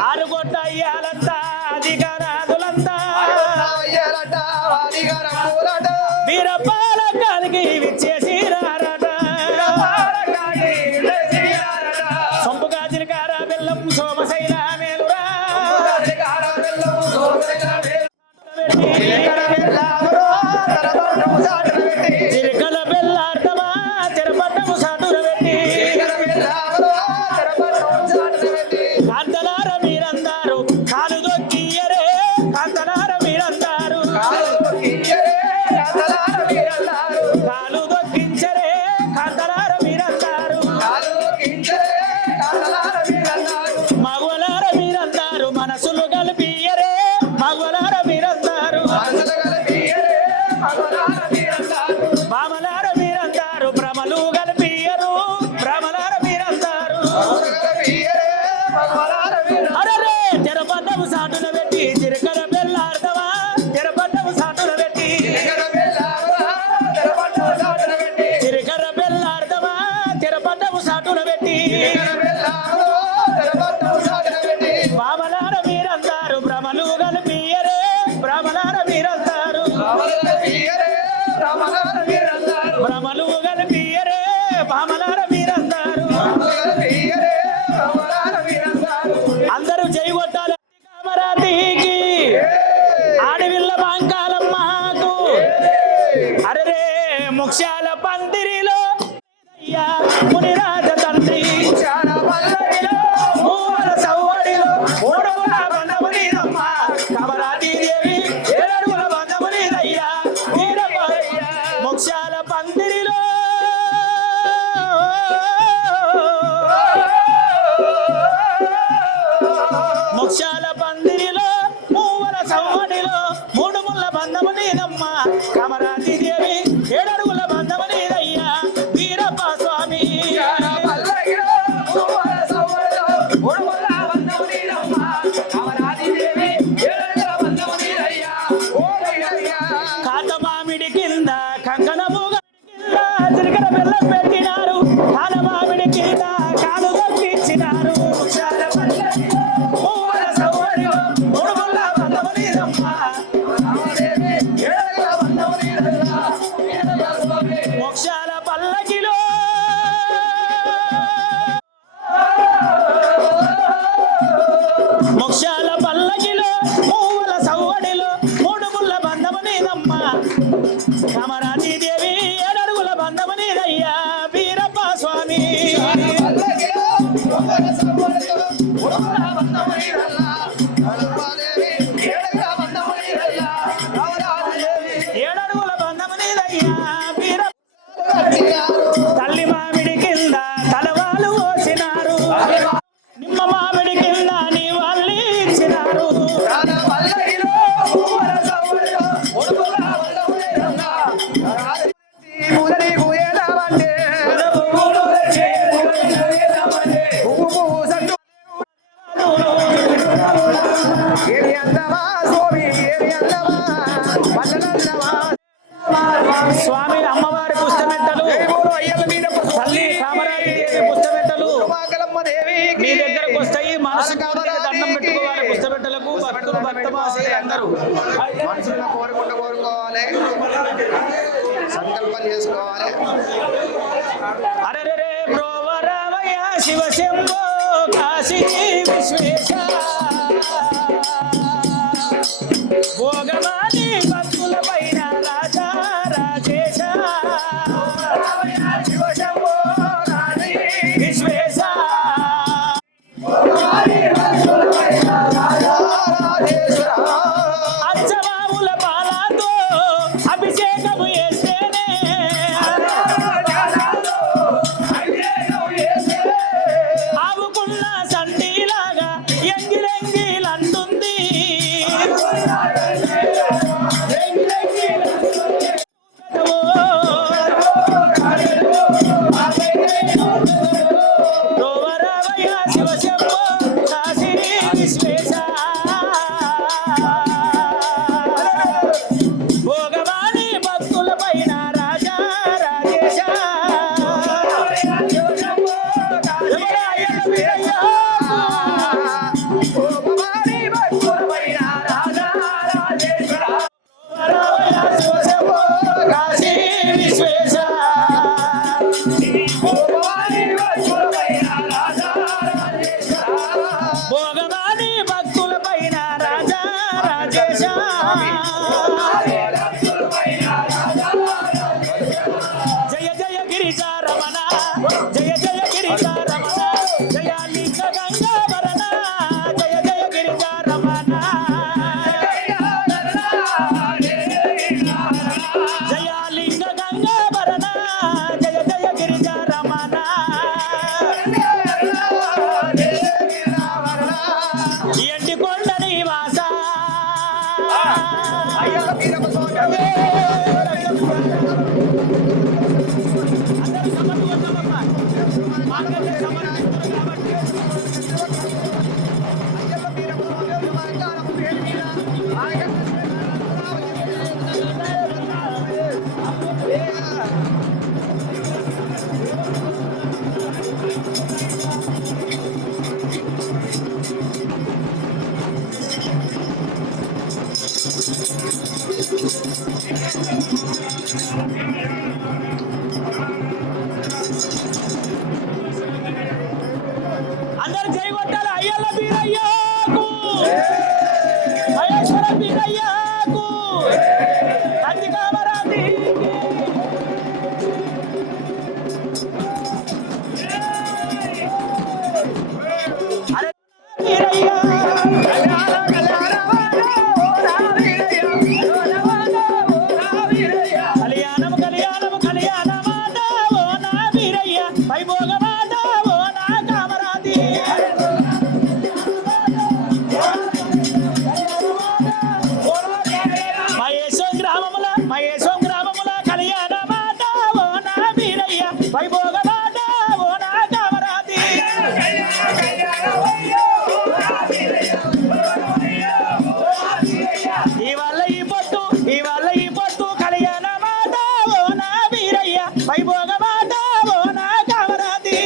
ఆరుగొట్ట అయ్యాలంతా అధికారాదులంతా వీరపాల కలిగి విచ్చేసి రారట సొంపు గాజిరికార బెల్లం సోమశైల మేలురా చిరకల బెల్లార్దమా తెరపట్టము సాటుర పెట్టి కాంతలార మీరందారు కాలు దొక్కియరే కాంతలార మీరందారు కాలు దొక్కించరే కాంతలార మీరందారు మగవలార మీరందారు మనసులు కలిపియరే మగవలార మీరందారు బామలార మీరందారు భ్రమలు కలిపియరు భ్రమలార మీరందారు అరే తెరపడ్డము సాటున పెట్టి చిరకల బెల్లార్దమా తెరపడ్డము సాటున పెట్టి చిరకర బెల్లార్దమా తెరపడ్డము సాటున పెట్టి బామలార మీరందారు భ్రమలు కలిపియరే భ్రమలార మీరందారు భ్రమలు కలిపియరే బామలార మీరందారు అందరూ జై కొట్టాలి కామరాతికి ఆడవిల్ల బాంకాలమ్మకు అరే ముఖ్యాల పందిరిలో అయ్యా మునిరాజ తండ్రి మూవల సవ్వడిలో మూడవల బంధమునిదమ్మ కమరాతి దేవి 7 అడుగుల బంధమునిదయ్యా ముఖ్యాల పందిరిలో ముఖ్యాల పందిరిలో మూవల సవ్వడిలో 3 ముళ్ళ బంధమునిదమ్మ కమరాతి దేవి 7 అడుగుల బంధమునిదయ్యా వీరప్ప స్వామి కాత మామిడి కింద కంకణముగా కింద చిరకర బెల్లం పెట్టినారు కాల మామిడి కింద కాలు దొక్కించినారు మూవల సవ్వడిలో 3 ముళ్ళ బంధమునిదమ్మ మోక్షాల పల్లకిలో మోక్షాల పల్లకిలో మూవల సవ్వడిలో 3 ముళ్ళ బంధమునిదమ్మ కమరాతి దేవి 7 అడుగుల బంధమునిదయ్యా వీరప్ప స్వామి ఏడడుగుల బంధమునిదయ్యా వీరప్ప తల్లి మామిడి కింద తలవాలు పోసినారు నిమ్మ మామిడి కింద నీ వల్లి ఇచ్చినారు స్వామి అమ్మవారి పుస్తమెట్టలు తల్లి కామరాతి దేవి పుస్తమెట్టలు మీ దగ్గరకు వస్తాయి మనసు దండం పెట్టుకోవాలి పుస్తమెట్టలకు భక్తులు భక్తమాసే అందరూ మనసులో కోరుకోవాలి సంకల్పం చేసుకోవాలి. అరే బ్రోవరామయ్య శివశంభో కాశీ విశ్వేశ భోగమాని భక్తుల పైన రాజా రాజేశ శివశంభో కాశీ విశ్వేశ అచ్చమావుల పాలతో అభిషేకము చేస్తేనే ఆవుకున్న సంటిలాగా ఎంగిలంగిలంటుంది భోగవాణి భక్తుల పైన రాజా రాజేశ జయ జయ గిరిజా రమణ జయ జయ గిరిజా రమణ జయ లింగ గంగావరణ జయ జయ గిరిజా రమణ జయ లింగ గంగావరణ జయ జయ గిరిజా రమణ ఎండి కొండ నివాస అందరూ సమర్థించాలమ్మా. మాకంటే సమర్థిస్తున్నారు కాబట్టి. అందరు జై కొట్టాలి. అయ్యల్ల బీరయ్యకు మహేశ్వర బీరయ్యకు కంది కామరాజీ అరే బీరయ్య కళ్యాణం కళ్యాణం కళ్యాణమాట ఓ నా బీరయ్య వైభోగమాట ఓ నా కామరాజీ మహేశం గ్రామముల కళ్యాణమాట ఓ నా బీరయ్య వైభోగమాట ఓ నా కామరాజీ ఇవాళ ఈ పొట్టు కళ్యాణమాట ఓ నా బీరయ్య వైభోగమాట ఓ నా కామరాజీ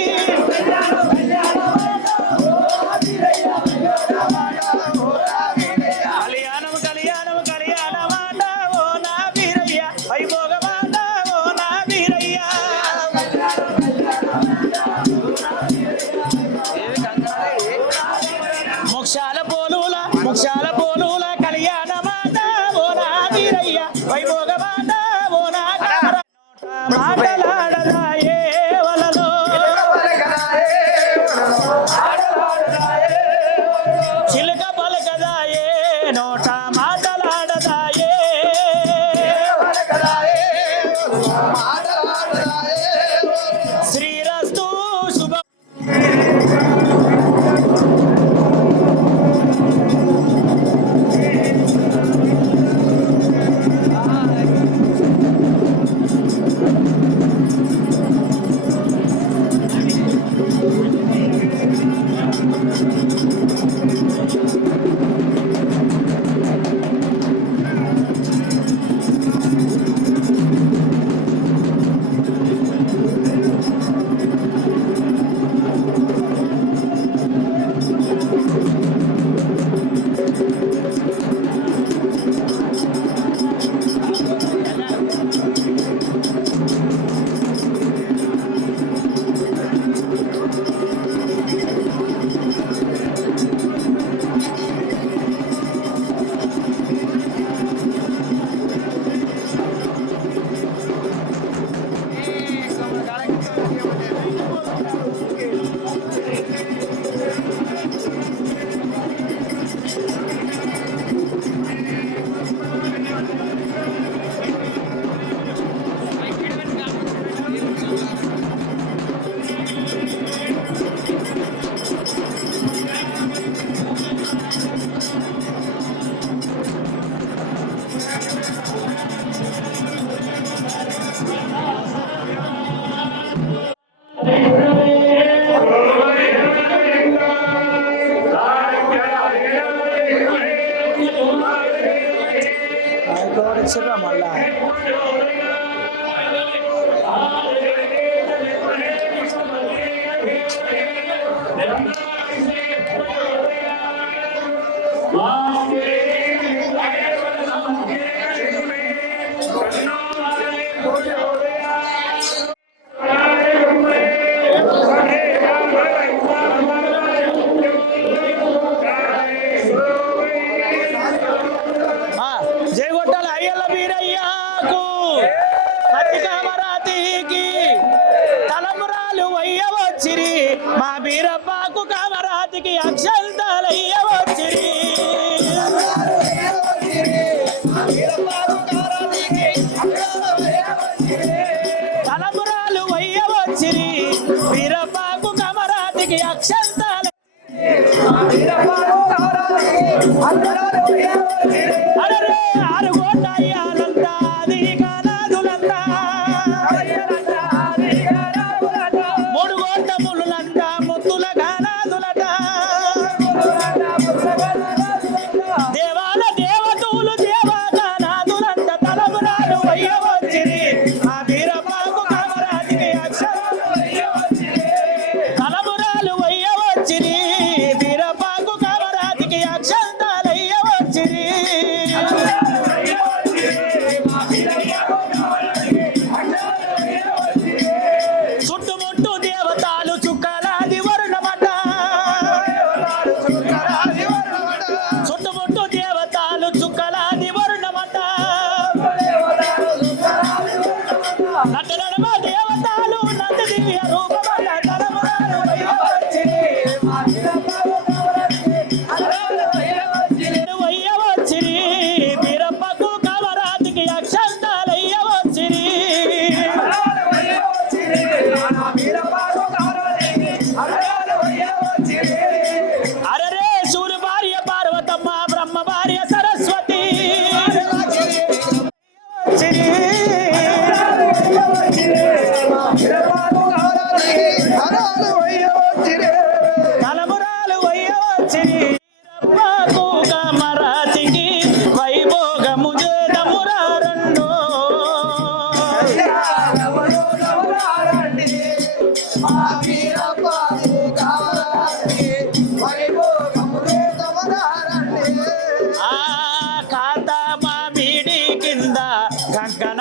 కళ్యాణం కళ్యాణం కళ్యాణమాట ఓ నా బీరయ్య వైభోగమాట ఓ నా బీరయ్య ముక్షాల పోలుల కళ్యాణమాట ఓ నా బీరయ్య వైభోగమాట ఓ నా మాటలాడదాయే వలలో చిలుక పలకదాయే నోట మాటలాడదాయే శ్రీరస్తు శుభ మళ్ళా అక్షంతలయ్య వచ్చిరి తలపురాలు వయ్య వచ్చిరి వీరపాకు కమరాతికి అక్షంతల అరే ఆరుగోటయ్యాలంతా అధికారాదులంతా మూడు గోట ములులంతా ముద్దుల గానాదులట దేవాల దేవతూలు దేవాగానాదులంత తలపురాలు వయ్య వచ్చిరి ఆ వీరపాకు కామరాజుకి తలపురాలు వయ్య వచ్చిరి వీరపాకు కామరాజుకి అక్షంతాలయ్య వచ్చిరి చుట్టుముట్టు దేవతాలు చుక్కలాది వర్ణమట చుట్టుముట్టు దేవతాలు చుక్కలాది వర్ణమట నటనడమ దేవతాలు నంది దివ్య రూపమట తలమురాలు వయ్య వచ్చిరి వయ్య వచ్చిరి వీరప్పకు కామరాతికి అక్షంతాలయ్య వచ్చిరి అరరే సూర్య భార్య పార్వతమ్మ బ్రహ్మ భార్య సరస్వతి వచ్చిరి తలమురాలు వయ్య వచ్చిరి వీరప్పకు కామరాతికి వైభోగము చేదమురారండో ఆ కాత మామిడి కింద కంకణ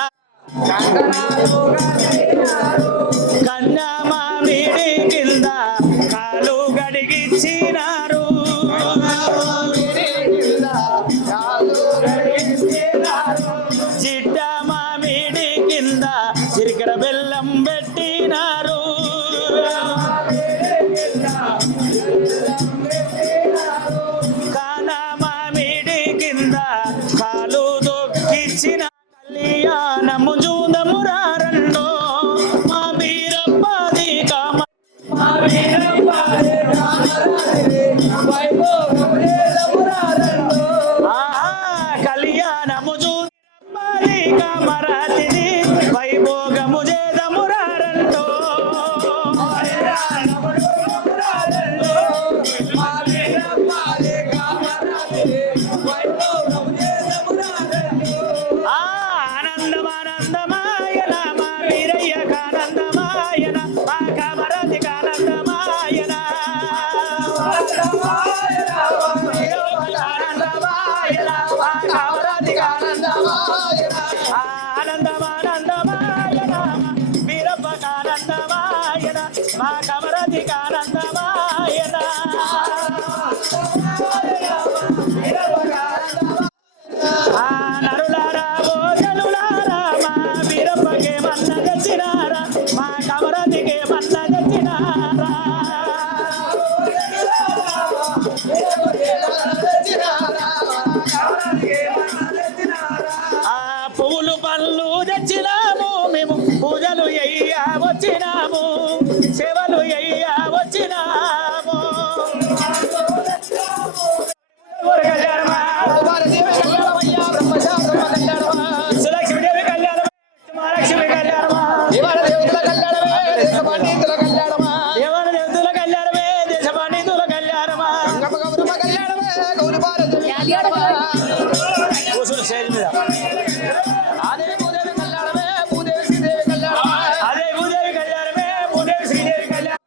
కన్నా మామిడి కింద కాలు గడిగిచ్చినారు చిట్ట మామిడి కింద చిరికర బెల్లం పెట్టినారు కానా మామిడి కింద కాలు దొక్కిచ్చిన కళ్యాణము జూదమురారండో మా వీరప్పది కామ కళ్యాణము జూదమురారి కామరాతిని వైభోగము చేదమురారండో ఆనందమానందమాయన మా వీరయ్యకు ఆనందమాయన మా కామరాతికి ఆనందమాయన ఆనందమాయన మా కామరాతికి ఆనందమానందమాయన వీరప్పకు ఆనందమాయన మా కామరాతికి ఆనందమాయన ఆ నరులారా ఓ జనులారా మా వీరప్పకే మన్న తెచ్చినారా మా కమరాతికే మన్న తెచ్చినారా ఆ పువ్వులు పళ్ళు తెచ్చినాము మేము పూజలు అయ్యా వచ్చినాము సేవలు అయ్యా వచ్చినాము సులక్ష్మీదేవి కళ్యాణమా మహాలక్ష్మి కళ్యాణమా దేవాల దేవతల కళ్యాణమే దేశ పండితుల కళ్యాణమా కూర్చుని స్టేజ్ మీద అదే భూదేవి కళ్యాణమే భూదేవి శ్రీదేవి కళ్యాణమా అదే భూదేవి కళ్యాణమే భూదేవి శ్రీదేవి కళ్యాణం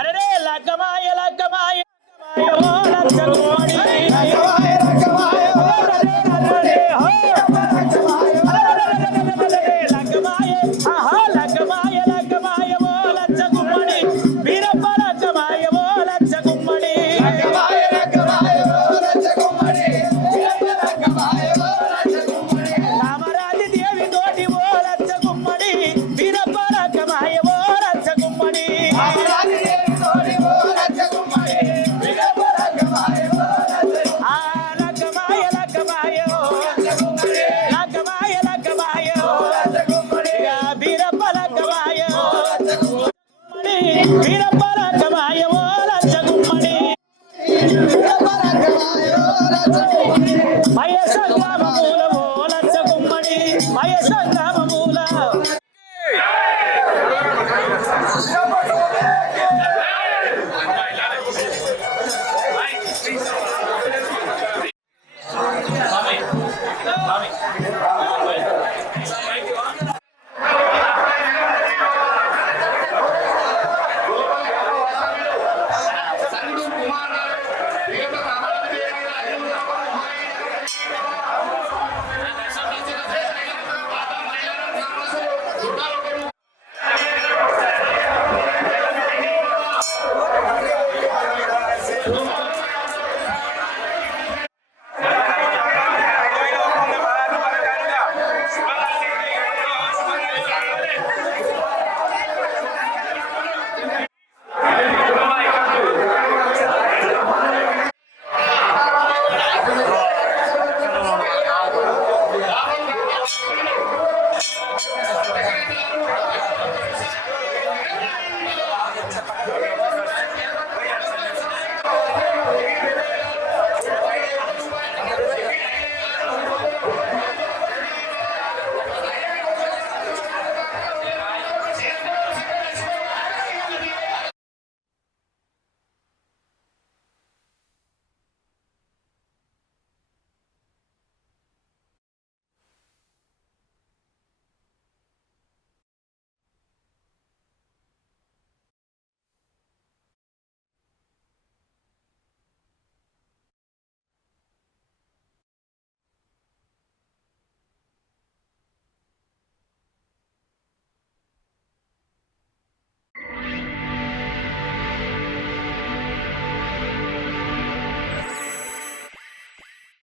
అరే లగ్గమాయ లగ్గమాయ లగ్గమాయ స్వామి